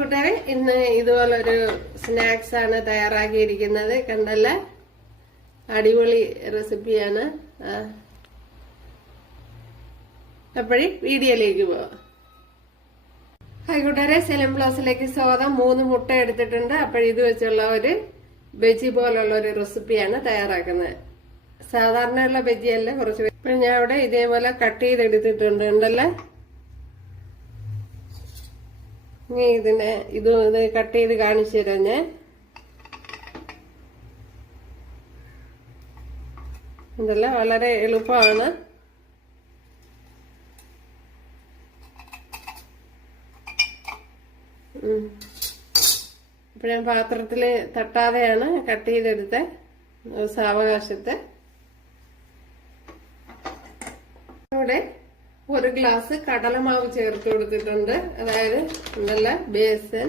കൂട്ടുകാരെ, ഇന്ന് ഇതുപോലൊരു സ്നാക്സ് ആണ് തയ്യാറാക്കിയിരിക്കുന്നത്. കണ്ടല്ല, അടിപൊളി റെസിപ്പിയാണ്. അപ്പോഴേ വീഡിയോയിലേക്ക് പോവാം. ഹായ് കൂട്ടുകാരെ, സെലം പ്ലസിലേക്ക് സ്വാഗതം. 3 മുട്ട എടുത്തിട്ടുണ്ട്. അപ്പോഴിത് വെച്ചുള്ള ഒരു ബജി പോലുള്ള ഒരു റെസിപ്പിയാണ് തയ്യാറാക്കുന്നത്. സാധാരണയുള്ള ബജിയല്ല, കുറച്ച്. ഇപ്പൊ ഞാൻ ഇവിടെ ഇതേപോലെ കട്ട് ചെയ്തെടുത്തിട്ടുണ്ട്. ഉണ്ടല്ലേ, ഇനി ഇത് കട്ട് ചെയ്ത് കാണിച്ചു തരാം ഞാൻ. ഉണ്ടല്ല, വളരെ എളുപ്പമാണ്. ഇപ്പൊ ഞാൻ പാത്രത്തില് തട്ടാതെയാണ് കട്ട് ചെയ്തെടുത്ത സാവകാശത്ത്. ഇവിടെ 1 ഗ്ലാസ് കടലമാവ് ചേർത്ത് കൊടുത്തിട്ടുണ്ട്. അതായത് നല്ല ബേസൻ.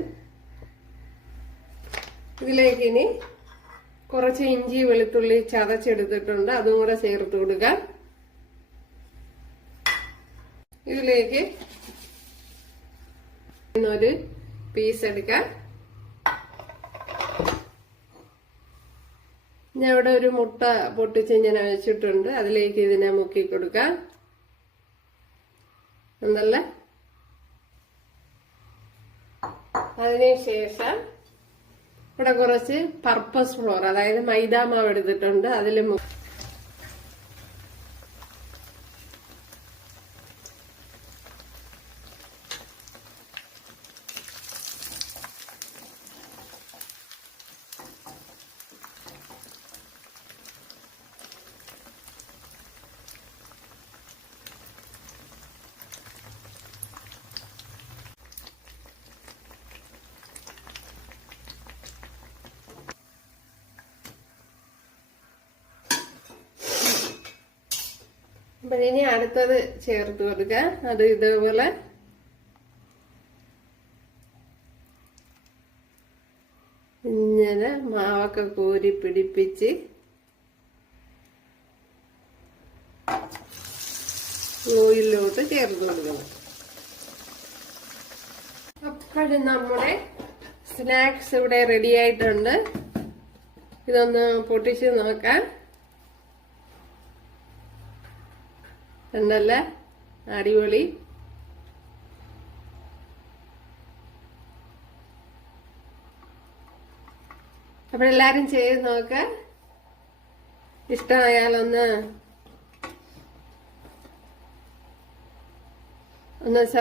ഇതിലേക്ക് ഇനി കുറച്ച് ഇഞ്ചി വെളുത്തുള്ളി ചതച്ചെടുത്തിട്ടുണ്ട്, അതും കൂടെ ചേർത്ത് കൊടുക്കാം. ഇതിലേക്ക് ഒരു പീസ് എടുക്കാം. ഞാൻ ഇവിടെ ഒരു മുട്ട പൊട്ടിച്ച് ഇങ്ങനെ വെച്ചിട്ടുണ്ട്, അതിലേക്ക് ഇതിനെ മുക്കി കൊടുക്കാം. എന്തല്ല, അതിനുശേഷം ഇവിടെ കുറച്ച് പർപ്പസ് ഫ്ലോർ, അതായത് മൈദാമാവ് എടുത്തിട്ടുണ്ട്, അതിൽ ഇനി അടുത്തത് ചേർത്ത് കൊടുക്കുക. അത് ഇതേപോലെ ഇങ്ങനെ മാവൊക്കെ കോരി പിടിപ്പിച്ച് ഓയിലോട്ട് ചേർത്ത് കൊടുക്കണം. അപ്പോഴും നമ്മുടെ സ്നാക്സ് ഇവിടെ റെഡി ആയിട്ടുണ്ട്. ഇതൊന്ന് പൊട്ടിച്ച് നോക്കാം. ഉണ്ടല്ലേ, അടിപൊളി. അപ്പൊ എല്ലാരും ചെയ്ത് നോക്ക. ഇഷ്ടമായാലൊന്ന്